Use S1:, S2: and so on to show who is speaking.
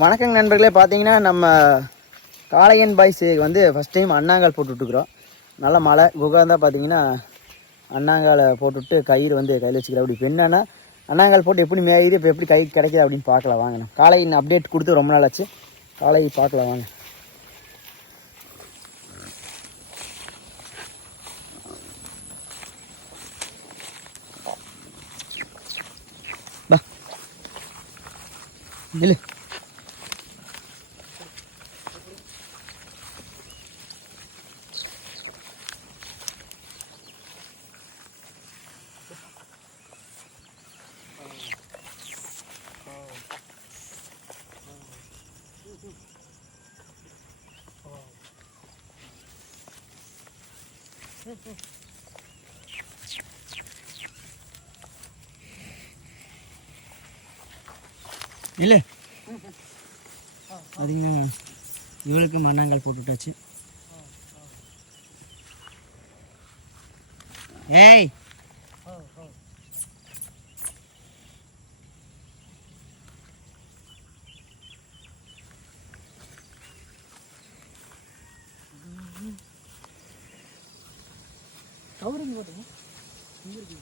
S1: வணக்கம் நண்பர்களே பார்த்தீங்கன்னா நம்ம காளையன் பாய்ஸ் வந்து ஃபஸ்ட் டைம் அண்ணாங்கால் போட்டுட்ருக்குறோம் நல்ல மழை குகாந்தான் பார்த்தீங்கன்னா அண்ணாங்காலை போட்டுவிட்டு கயிறு வந்து கையில் வச்சுக்கிறோம் அப்படி இப்போ என்னென்னா அண்ணாங்கால் போட்டு எப்படி மேயுது இப்போ எப்படி கை கிடைக்குது அப்படின்னு பார்க்கலாம். வாங்க நம்ம. காளையின் அப்டேட் கொடுத்து ரொம்ப நாள் ஆச்சு. காளை பார்க்கலாம் வாங்க. இல்லை இல்லை. பார்த்தீங்கன்னா இவளுக்கு மண்ணாங்கல் போட்டுட்டாச்சு. ஏய் 겨울이거든요. 겨울이.